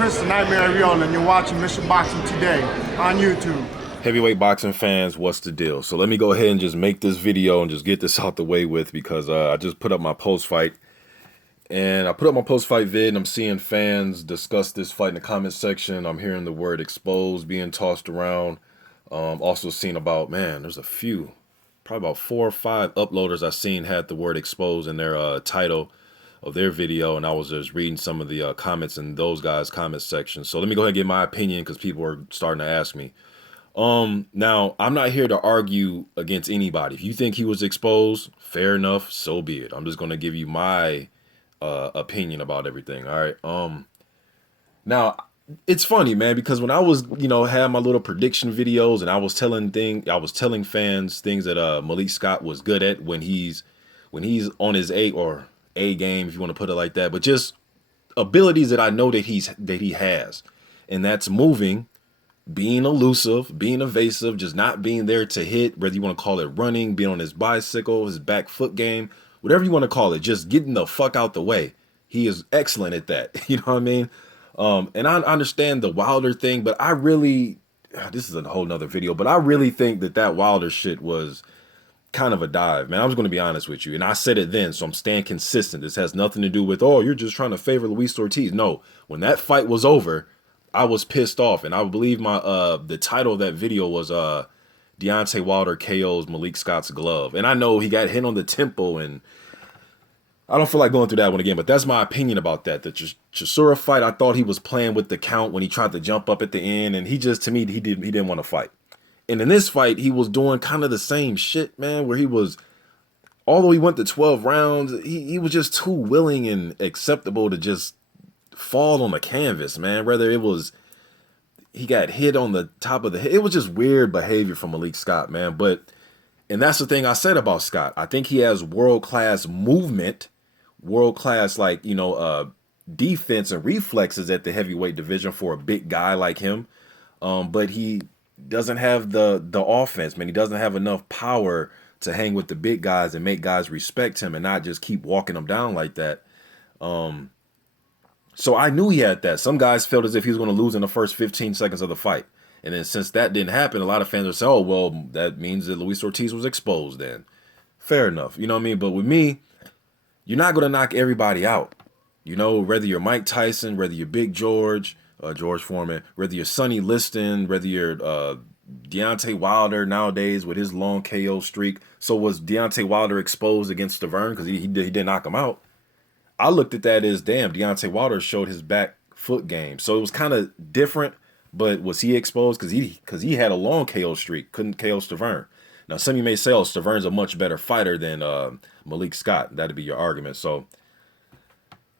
Chris the Nightmare Real, and you're watching Mission Boxing Today on YouTube. Heavyweight boxing fans, what's the deal? So let me go ahead and just make this video and just get this out the way with, because I just put up my post-fight. And I put up my post-fight vid, and I'm seeing fans discuss this fight in the comment section. I'm hearing the word exposed being tossed around. Also seeing about, man, there's a few, probably about 4 or 5 uploaders I've seen had the word exposed in their title of their video, and I was just reading some of the comments in those guys' comment section. So let me go ahead and get my opinion, because people are starting to ask me. Now, I'm not here to argue against anybody. If you think he was exposed, fair enough, so be it. I'm just going to give you my opinion about everything. All right. Now, it's funny, man, because when I was, had my little prediction videos, and I was telling fans things that Malik Scott was good at when he's on his A game, if you want to put it like that, but just abilities that I know that he has, and that's moving, being elusive, being evasive, just not being there to hit, whether you want to call it running, being on his bicycle, his back foot game, whatever you want to call it, just getting the fuck out the way. He is excellent at that. You know what I mean? And I understand the Wilder thing, but I really, this is a whole nother video, but I really think that Wilder shit was kind of a dive, man. I was going to be honest with you, and I said it then, so I'm staying consistent. This has nothing to do with, oh, you're just trying to favor Luis Ortiz. No, when that fight was over, I was pissed off, and I believe my the title of that video was Deontay Wilder KOs Malik Scott's glove. And I know he got hit on the temple, and I don't feel like going through that one again, but that's my opinion about that. The Chisora fight, I thought he was playing with the count when he tried to jump up at the end, and he just, to me, he didn't want to fight. And in this fight, he was doing kind of the same shit, man, where he was, although he went to 12 rounds, he was just too willing and acceptable to just fall on the canvas, man. Whether it was he got hit on the top of the head, it was just weird behavior from Malik Scott, man. And that's the thing I said about Scott. I think he has world-class movement, world-class, defense and reflexes at the heavyweight division for a big guy like him. But he doesn't have the offense, man. He doesn't have enough power to hang with the big guys and make guys respect him and not just keep walking them down like that. So I knew he had that. Some guys felt as if he was going to lose in the first 15 seconds of the fight. And then since that didn't happen, a lot of fans would say, oh, well, that means that Luis Ortiz was exposed then. Fair enough. You know what I mean? But with me, you're not going to knock everybody out. Whether you're Mike Tyson, whether you're Big George Foreman, whether you're Sonny Liston, whether you're Deontay Wilder nowadays with his long KO streak. So was Deontay Wilder exposed against Stavern because he did knock him out? I looked at that as, damn, Deontay Wilder showed his back foot game. So it was kind of different, but was he exposed? Because he had a long KO streak, couldn't KO Stavern. Now, some of you may say, oh, Stavern's a much better fighter than Malik Scott. That'd be your argument. So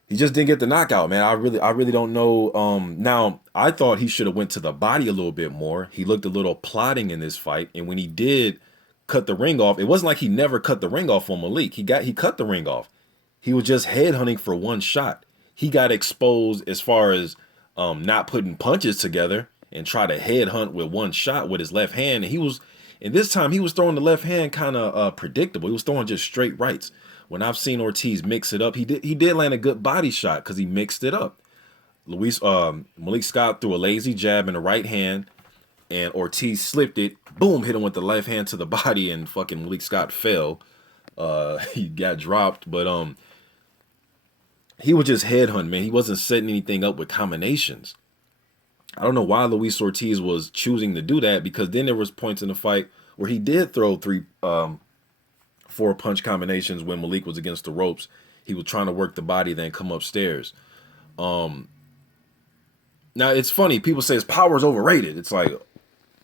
he just didn't get the knockout, man. I really don't know. Now, I thought he should have went to the body a little bit more. He looked a little plotting in this fight, and when he did cut the ring off, it wasn't like he never cut the ring off on Malik. He cut the ring off. He was just headhunting for one shot. He got exposed as far as not putting punches together and try to headhunt with one shot with his left hand. And this time he was throwing the left hand kind of predictable. He was throwing just straight rights. When I've seen Ortiz mix it up, he did land a good body shot because he mixed it up. Malik Scott threw a lazy jab in the right hand, and Ortiz slipped it. Boom, hit him with the left hand to the body, and fucking Malik Scott fell. He got dropped, but he was just headhunting, man. He wasn't setting anything up with combinations. I don't know why Luis Ortiz was choosing to do that, because then there was points in the fight where he did throw 4 punch combinations when Malik was against the ropes. He was trying to work the body, then come upstairs. Now, it's funny. People say his power is overrated. It's like,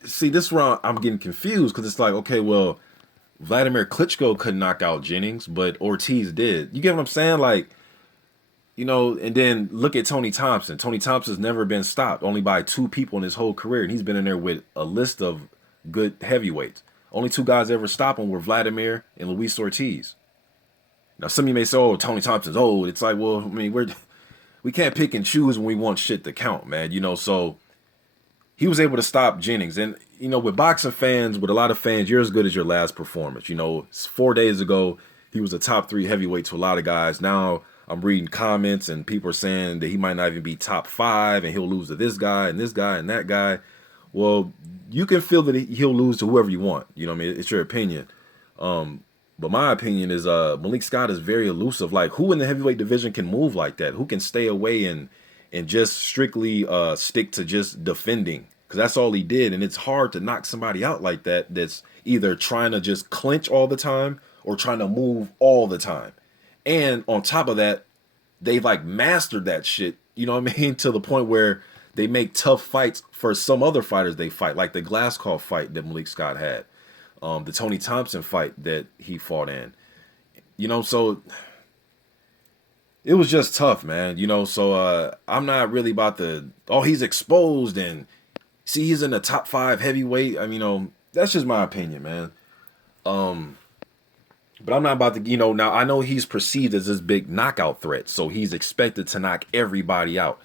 see, this round I'm getting confused, because it's like, okay, well, Vladimir Klitschko couldn't knock out Jennings, but Ortiz did. You get what I'm saying? Like, and then look at Tony Thompson. Tony Thompson's never been stopped, only by 2 people in his whole career, and he's been in there with a list of good heavyweights. Only 2 guys ever stopped him were Vladimir and Luis Ortiz. Now, some of you may say, oh, Tony Thompson's old. It's like, well, I mean, we can't pick and choose when we want shit to count, man. So he was able to stop Jennings. And, with boxing fans, with a lot of fans, you're as good as your last performance. 4 days ago, he was a top 3 heavyweight to a lot of guys. Now, I'm reading comments and people are saying that he might not even be top 5 and he'll lose to this guy and that guy. Well, you can feel that he'll lose to whoever you want. You know what I mean? It's your opinion. But my opinion is Malik Scott is very elusive. Like, who in the heavyweight division can move like that? Who can stay away and just strictly stick to just defending? Because that's all he did. And it's hard to knock somebody out like that that's either trying to just clinch all the time or trying to move all the time. And on top of that, they've like mastered that shit, you know what I mean? To the point where they make tough fights for some other fighters they fight, like the Glasscoff fight that Malik Scott had, the Tony Thompson fight that he fought in. You know, so it was just tough, man. You know, so I'm not really about the, oh, he's exposed and see, he's in the top 5 heavyweight. I mean, you know, that's just my opinion, man. But I'm not about to, you know, now I know he's perceived as this big knockout threat, so he's expected to knock everybody out.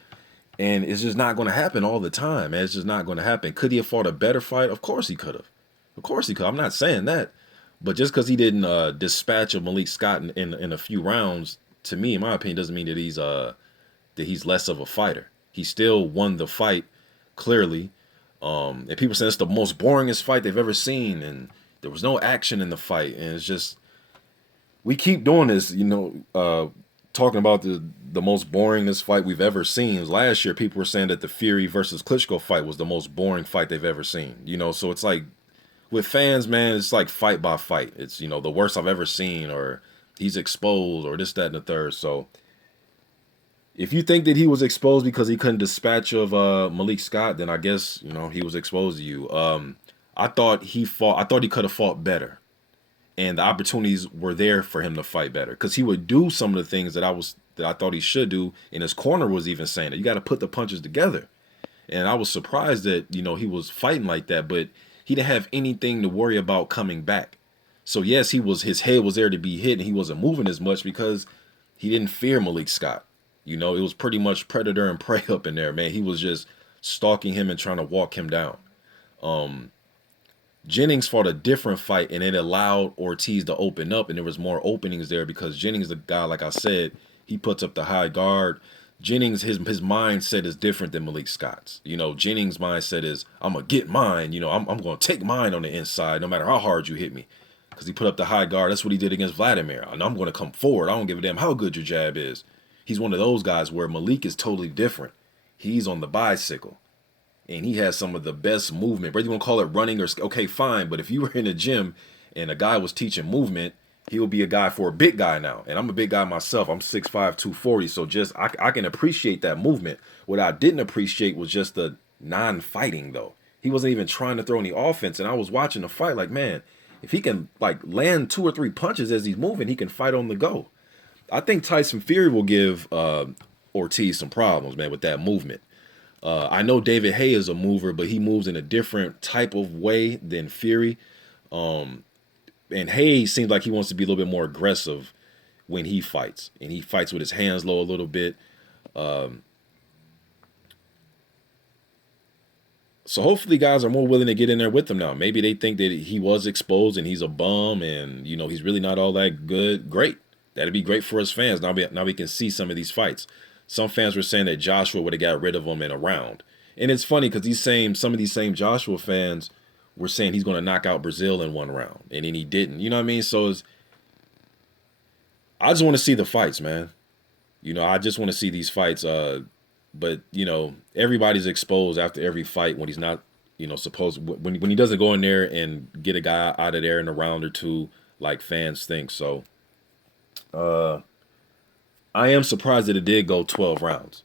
And it's just not going to happen all the time, man. It's just not going to happen. Could he have fought a better fight? Of course he could have. Of course he could. I'm not saying that. But just because he didn't dispatch of Malik Scott in a few rounds, to me, in my opinion, doesn't mean that he's less of a fighter. He still won the fight, clearly. And people say it's the most boringest fight they've ever seen, and there was no action in the fight. And it's just, we keep doing this, you know, talking about the most boringest fight we've ever seen. Last year, people were saying that the Fury versus Klitschko fight was the most boring fight they've ever seen. You know, so it's like, with fans, man, it's like fight by fight. It's, you know, the worst I've ever seen, or he's exposed, or this, that, and the third. So if you think that he was exposed because he couldn't dispatch of Malik Scott, then I guess, you know, he was exposed to you. I thought he could have fought better. And the opportunities were there for him to fight better, because he would do some of the things that I thought he should do. And his corner was even saying that you got to put the punches together. And I was surprised that, you know, he was fighting like that, but he didn't have anything to worry about coming back. So yes, his head was there to be hit, and he wasn't moving as much because he didn't fear Malik Scott. You know, it was pretty much predator and prey up in there, man. He was just stalking him and trying to walk him down. Jennings fought a different fight, and it allowed Ortiz to open up, and there was more openings there because Jennings, the guy, like I said, he puts up the high guard. Jennings, his mindset is different than Malik Scott's. You know, Jennings' mindset is, I'm going to get mine. You know, I'm going to take mine on the inside no matter how hard you hit me, because he put up the high guard. That's what he did against Vladimir. And I'm going to come forward. I don't give a damn how good your jab is. He's one of those guys where Malik is totally different. He's on the bicycle. And he has some of the best movement. Whether you want to call it running or, okay, fine. But if you were in a gym and a guy was teaching movement, he will be a guy for a big guy now. And I'm a big guy myself. I'm 6'5", 240. So just, I can appreciate that movement. What I didn't appreciate was just the non-fighting, though. He wasn't even trying to throw any offense. And I was watching the fight like, man, if he can like land 2 or 3 punches as he's moving, he can fight on the go. I think Tyson Fury will give Ortiz some problems, man, with that movement. I know David Haye is a mover, but he moves in a different type of way than Fury. And Haye seems like he wants to be a little bit more aggressive when he fights. And he fights with his hands low a little bit. So hopefully guys are more willing to get in there with him now. Maybe they think that he was exposed and he's a bum and, you know, he's really not all that good. Great. That'd be great for his fans. Now we can see some of these fights. Some fans were saying that Joshua would have got rid of him in a round. And it's funny because some of these same Joshua fans were saying he's going to knock out Brazil in 1 round. And then he didn't. You know what I mean? So I just want to see the fights, man. You know, I just want to see these fights. But, you know, everybody's exposed after every fight when he's not, you know, when he doesn't go in there and get a guy out of there in a round or 2 like fans think. So I am surprised that it did go 12 rounds.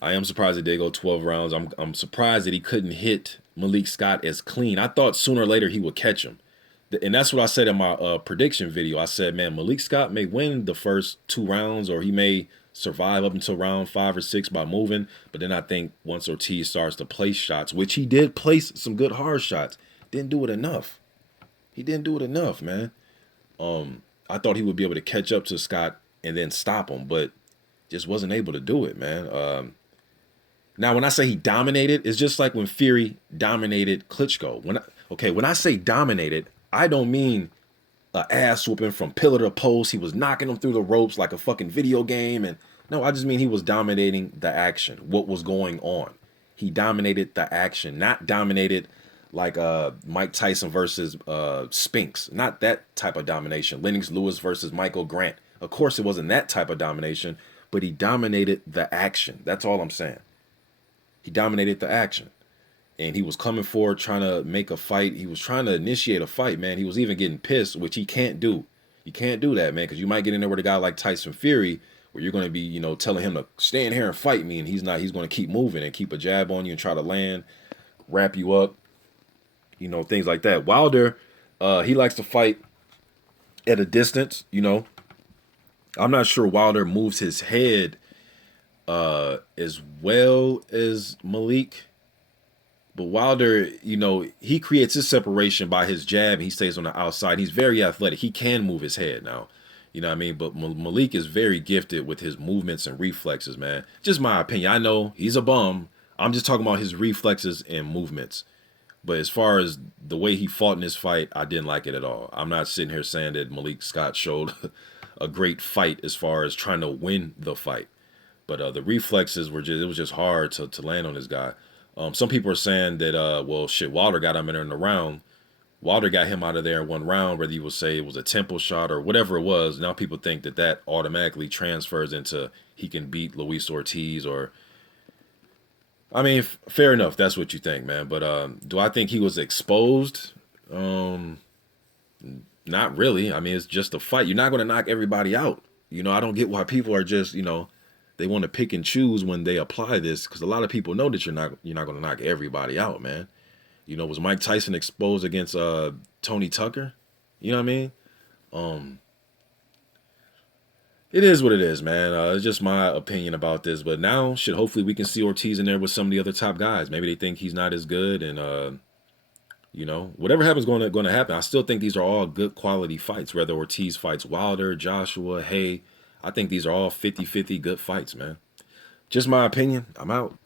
I'm surprised I'm surprised that he couldn't hit Malik Scott as clean. I thought sooner or later he would catch him. And that's what I said in my prediction video. I said, man, Malik Scott may win the first 2 rounds, or he may survive up until round 5 or 6 by moving. But then I think once Ortiz starts to place shots, which he did place some good hard shots, didn't do it enough. He didn't do it enough, man. I thought he would be able to catch up to Scott and then stop him, but just wasn't able to do it, man. Now, when I say he dominated, it's just like when Fury dominated Klitschko. When I say dominated, I don't mean a ass whooping from pillar to post. He was knocking him through the ropes like a fucking video game. And no, I just mean he was dominating the action. What was going on? He dominated the action, not dominated like Mike Tyson versus Spinks. Not that type of domination. Lennox Lewis versus Michael Grant. Of course, it wasn't that type of domination, but he dominated the action. That's all I'm saying. He dominated the action. And he was coming forward trying to make a fight. He was trying to initiate a fight, man. He was even getting pissed, which he can't do. You can't do that, man, because you might get in there with a guy like Tyson Fury where you're going to be, you know, telling him to stand here and fight me, and he's not. He's going to keep moving and keep a jab on you and try to land, wrap you up, you know, things like that. Wilder, he likes to fight at a distance, you know. I'm not sure Wilder moves his head as well as Malik. But Wilder, you know, he creates his separation by his jab. He stays on the outside. He's very athletic. He can move his head now. You know what I mean? But Malik is very gifted with his movements and reflexes, man. Just my opinion. I know he's a bum. I'm just talking about his reflexes and movements. But as far as the way he fought in this fight, I didn't like it at all. I'm not sitting here saying that Malik Scott showed a great fight as far as trying to win the fight. But the reflexes were just, it was just hard to land on this guy. Some people are saying that, well, shit, Wilder got him in there in the round. Wilder got him out of there in one round, whether you would say it was a tempo shot or whatever it was. Now people think that that automatically transfers into he can beat Luis Ortiz or... I mean, fair enough. That's what you think, man. But do I think he was exposed? Not really. I mean, it's just a fight. You're not going to knock everybody out. You know, I don't get why people are just, you know... They want to pick and choose when they apply this because a lot of people know that you're not going to knock everybody out, man. You know, was Mike Tyson exposed against Tony Tucker? You know what I mean? It is what it is, man. It's just my opinion about this. But now, shit, hopefully we can see Ortiz in there with some of the other top guys. Maybe they think he's not as good, and you know, whatever happens going to happen. I still think these are all good quality fights. Whether Ortiz fights Wilder, Joshua, Hay. I think these are all 50-50 good fights, man. Just my opinion. I'm out.